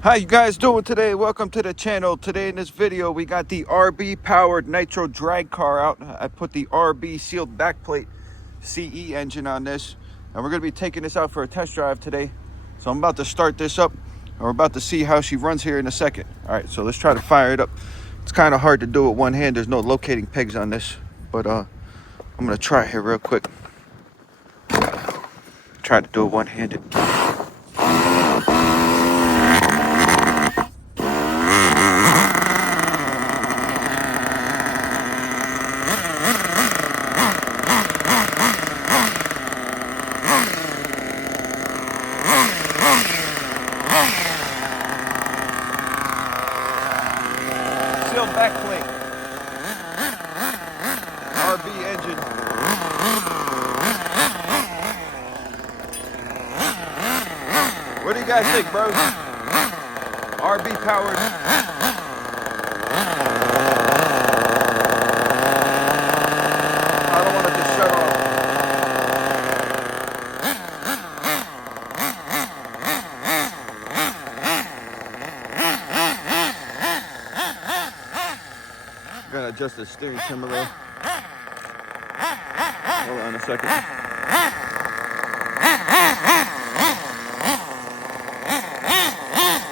How you guys doing today? Welcome to the channel. Today in this video we got the RB powered Nitro drag car out. I put the RB sealed backplate CE engine on this, and we're going to be taking this out for a test drive today. So I'm about to start this up and we're about to see how she runs here in a second. All right, so let's try to fire it up. It's kind of hard to do with one hand. There's no locating pegs on this, but I'm going to try it here real quick. Try to do it one-handed. Sealed backplate, RB engine. What do you guys think, bros? RB powered. I don't want it to shut off. I'm gonna adjust the steering trim a little. Hold on a second.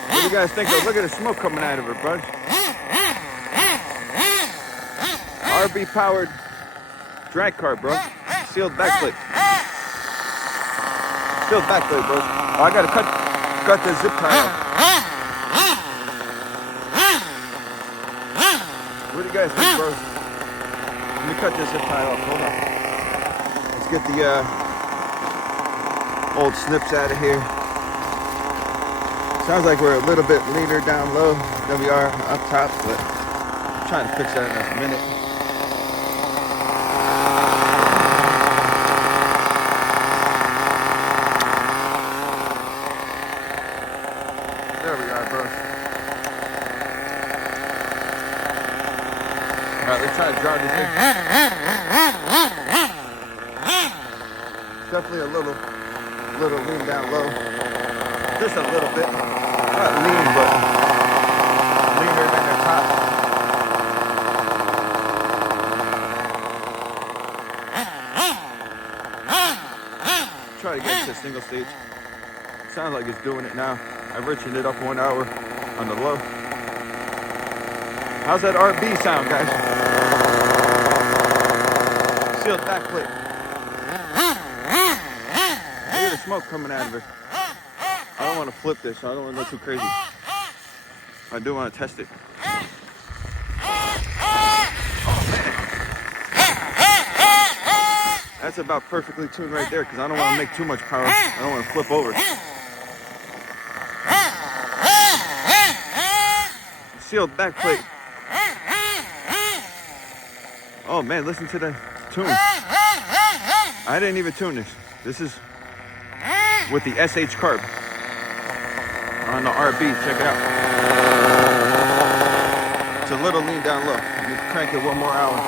What do you guys think? Look at the smoke coming out of it, bud. RB powered drag car, bro. Sealed backplate. Sealed backplate, bro. Oh, I gotta cut the zip tie off. What do you guys think, bro? Let me cut this zip tie off. Hold on. Let's get the old snips out of here. Sounds like we're a little bit leaner down low than we are up top, but I'm trying to fix that in a minute. There we are, bro. Alright, let's try to drive this thing. It's definitely a little lean down low. Just a little bit. Not lean, but leaner than the top. Try to get to single stage. Sounds like it's doing it now. I richeted it up 1 hour on the low. How's that RB sound, guys? Sealed backplate. Look at the smoke coming out of it. I don't want to flip this, so I don't want to go too crazy. I do want to test it. Oh, man. That's about perfectly tuned right there, because I don't want to make too much power. I don't want to flip over. Sealed backplate. Oh man, listen to the tune. I didn't even tune this. This is with the SH carb on the RB. Check it out. It's a little lean down low. Let me crank it 1 more hour.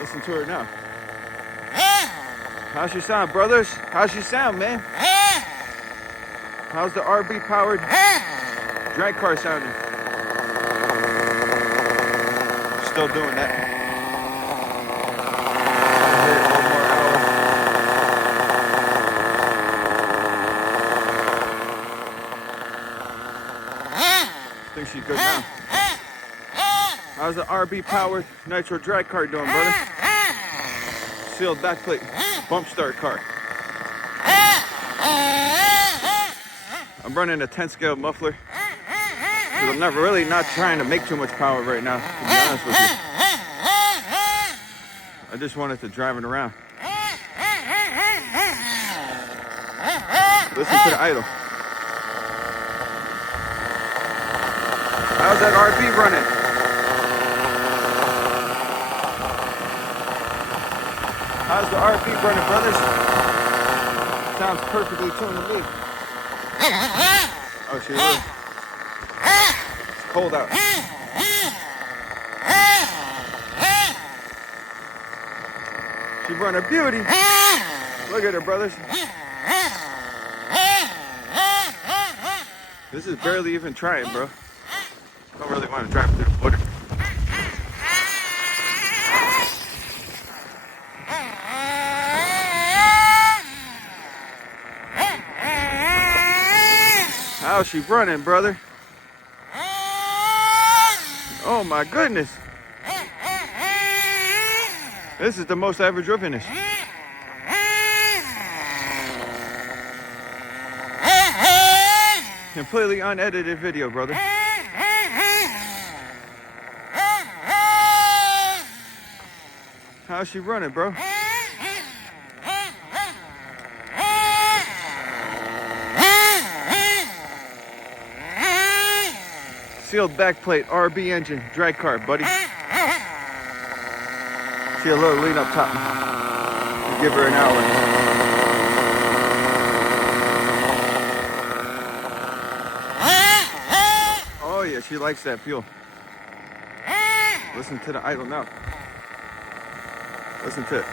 Listen to her now. How's she sound, brothers? How's she sound, man? How's the RB powered drag car sounding? Still doing that. Here, 1 more hour. I think she's good now. How's the RB powered Nitro drag car doing, brother? Sealed backplate, bump start car. I'm running a 10 scale muffler because I'm not trying to make too much power right now, to be honest with you. I just wanted to drive it around. Listen to the idle. How's that RB running? How's the RB running, brothers? Sounds perfectly tuned to me. Oh, she is. It's cold out. She run a beauty. Look at her, brothers. This is barely even trying, bro. Don't really want to drive through the water. How's she running, brother? Oh my goodness. This is the most I ever driven this. Completely unedited video, brother. How's she running, bro? Sealed backplate, RB engine, drag car, buddy. See a little lean up top. Give her an hour. Oh yeah, she likes that fuel. Listen to the idle now. Listen to it.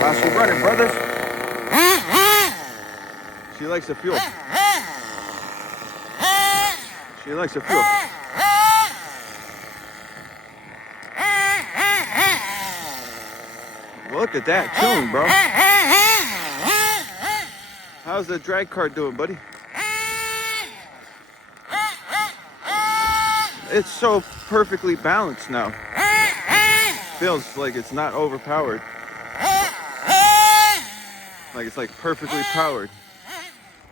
How's she running, brothers? She likes the fuel. She likes the fuel. Look at that tune, bro. How's the drag car doing, buddy? It's so perfectly balanced now. Feels like it's not overpowered. Like it's like perfectly powered.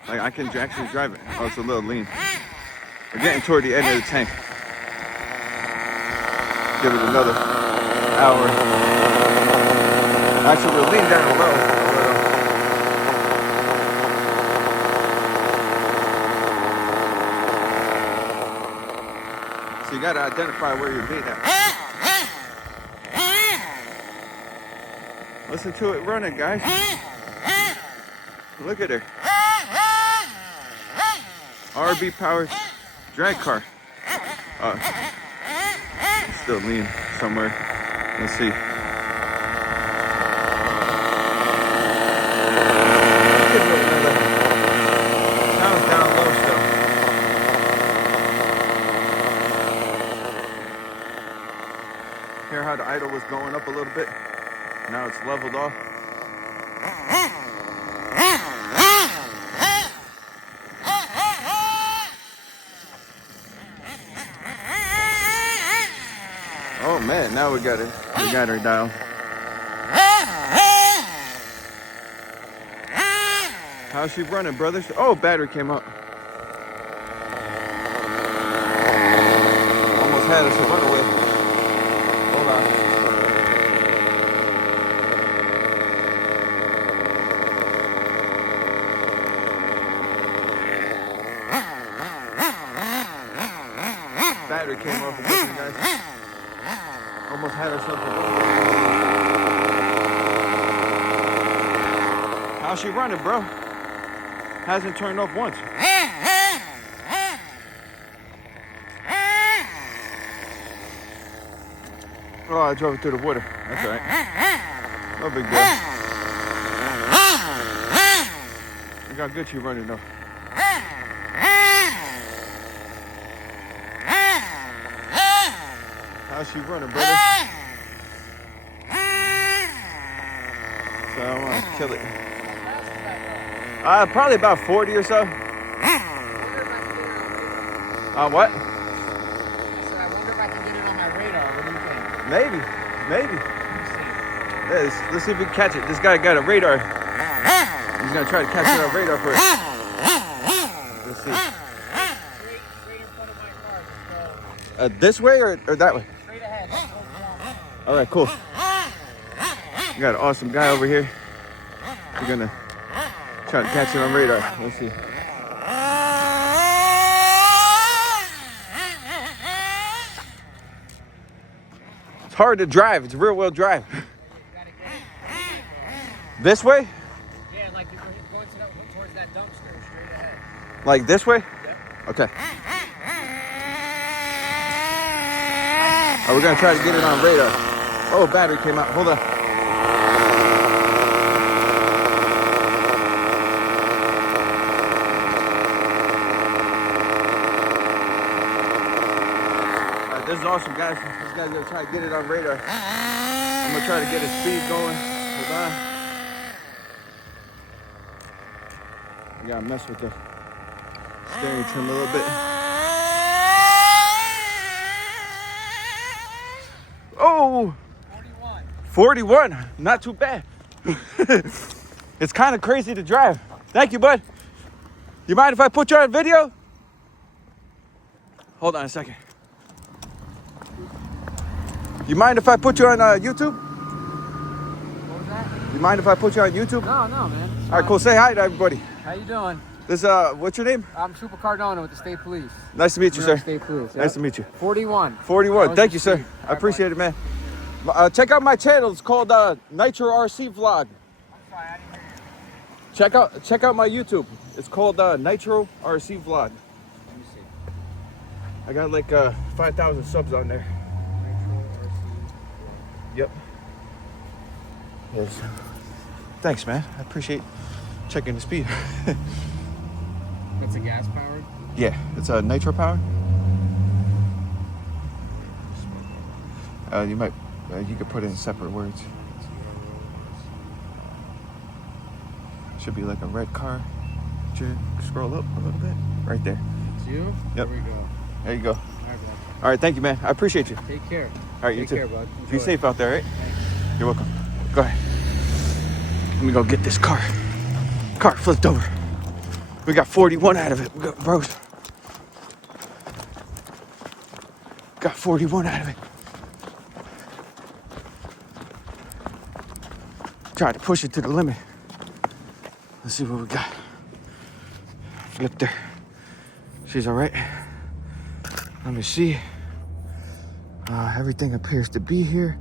Like I can actually drive it. Oh, it's a little lean. We're getting toward the end of the tank. Give it another hour. Actually, we'll lean down a little. So you gotta identify where you're being at. Listen to it running, guys. Look at her. RB powered drag car. It's still lean somewhere. Let's see. Sounds down low still. Hear how the idle was going up a little bit? Now it's leveled off. Oh man, now we got her down. How's she running, brothers? Oh, battery came up. Almost had us a runaway. Hold on. Battery came off again, you guys. Almost had ourselves a runaway. How's she running, bro? Hasn't turned off once. Oh, I drove it through the water. That's all right. No big deal. Look how good she's running, though. How's she running, brother? So I want to kill it. Probably about 40 or so. What? So I wonder if I can get it on my radar. What do you think? Maybe. Let's see if we can catch it. This guy got a radar. He's gonna try to catch it on radar first. Let's see. Straight in front of my car. This way or that way? Straight ahead. All right, cool. We got an awesome guy over here. We're gonna try to catch it on radar. Let's see. It's hard to drive. It's rear wheel drive. This way? Yeah, like you're going towards that dumpster, straight ahead. Like this way? Yep. Okay. We're gonna try to get it on radar. Oh, battery came out. Hold on. Alright, this is awesome, guys. This guy's gonna try to get it on radar. I'm gonna try to get his speed going. Hold on. I gotta mess with the steering trim a little bit. Oh! 41. Not too bad. It's kind of crazy to drive. Thank you, bud. You mind if I put you on video? Hold on a second. You mind if I put you on YouTube? What was that? You mind if I put you on YouTube? No, man. All right, cool. Say hi to everybody. How you doing? This what's your name? I'm Trooper Cardona with the State Police. Nice to meet you, New York sir. State Police. Nice to meet you. 41. 41. Thank you, sir. Speed. I appreciate it, man. Check out my channel. It's called Nitro RC Vlog. I'm sorry, I didn't hear you. Check out my YouTube. It's called Nitro RC Vlog. Let me see. I got like 5,000 subs on there. Yep. Yes. Thanks, man. I appreciate checking the speed. That's a gas powered? Yeah, it's a nitro powered. You might, you could put it in separate words. Should be like a red car. Scroll up a little bit. Right there. It's you? Yep. There we go. There you go. All right, bud. All right, thank you, man. I appreciate you. Take care. All right, you too. Take care, bud. Be Enjoy. safe out there, right? Thanks. You're welcome. Go ahead. Let me go get this car. Car flipped over. We got 41 out of it, bros. Got 41 out of it. Tried to push it to the limit. Let's see what we got. Flipped her. She's all right. Let me see. Everything appears to be here.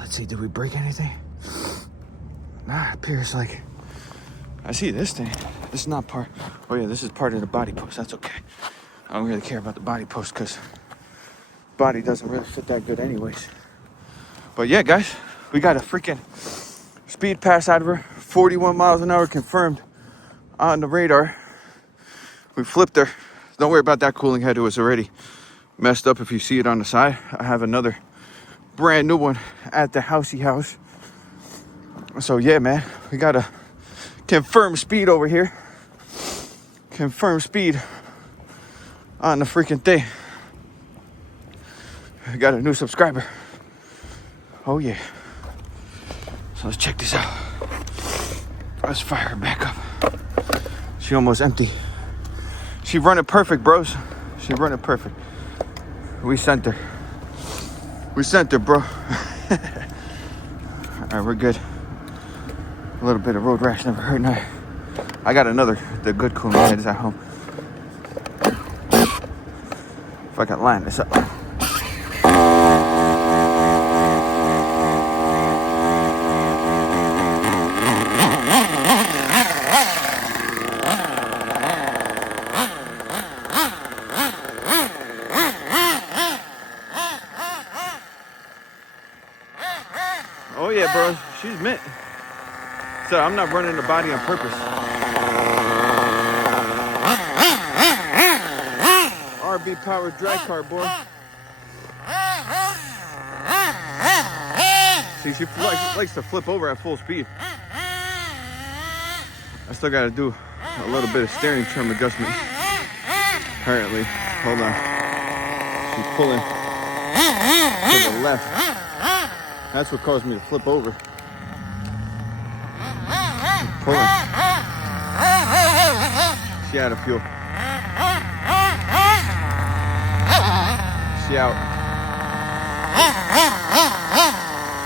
Let's see, did we break anything? Nah, it appears like... I see this thing. This is not part... Oh yeah, this is part of the body post. That's okay. I don't really care about the body post because body doesn't really fit that good anyways. But yeah, guys, we got a freaking speed pass out of her. 41 miles an hour confirmed on the radar. We flipped her. Don't worry about that cooling head. It was already messed up if you see it on the side. I have another brand new one at the housey house. So yeah, man, we got a confirmed speed over here. Confirmed speed on the freaking thing. We got a new subscriber. Oh yeah. So let's check this out. Let's fire her back up. She almost empty. She running perfect, bros. She running perfect. We sent her. We sent her, bro. All right, we're good. A little bit of road rash never hurt. Now I got the good cooling head is at home. If I can line this up. Oh yeah, bro, she's mint. So I'm not running the body on purpose. RB powered drag car, boy. See, she likes to flip over at full speed. I still got to do a little bit of steering trim adjustment. Apparently, hold on. She's pulling to the left. That's what caused me to flip over. Pulling. She out of fuel. She out.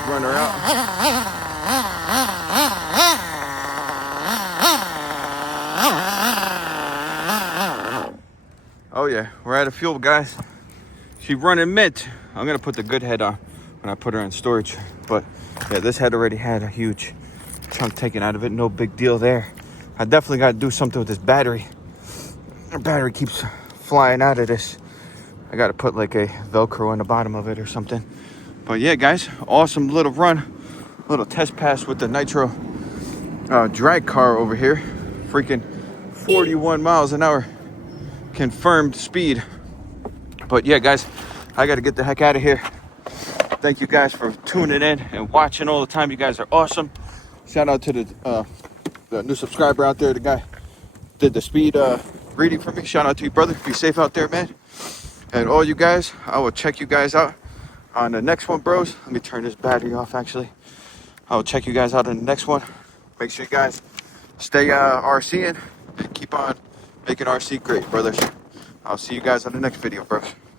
Run her out. Oh yeah, we're out of fuel, guys. She's running mint. I'm gonna put the good head on when I put her in storage. But yeah, this head already had a huge chunk taken out of it. No big deal there. I definitely got to do something with this battery. The battery keeps flying out of this. I got to put like a Velcro on the bottom of it or something. But yeah, guys, awesome little run, little test pass with the Nitro drag car over here. Freaking 41 miles an hour confirmed speed. But yeah, guys, I got to get the heck out of here. Thank you guys for tuning in and watching all the time. You guys are awesome. Shout out to the new subscriber out there. The guy did the speed reading for me. Shout out to you, brother. Be safe out there, man. And all you guys, I will check you guys out on the next one, bros. Let me turn this battery off, actually. I will check you guys out in the next one. Make sure you guys stay RCing and keep on making RC great, brothers. I'll see you guys on the next video, bros.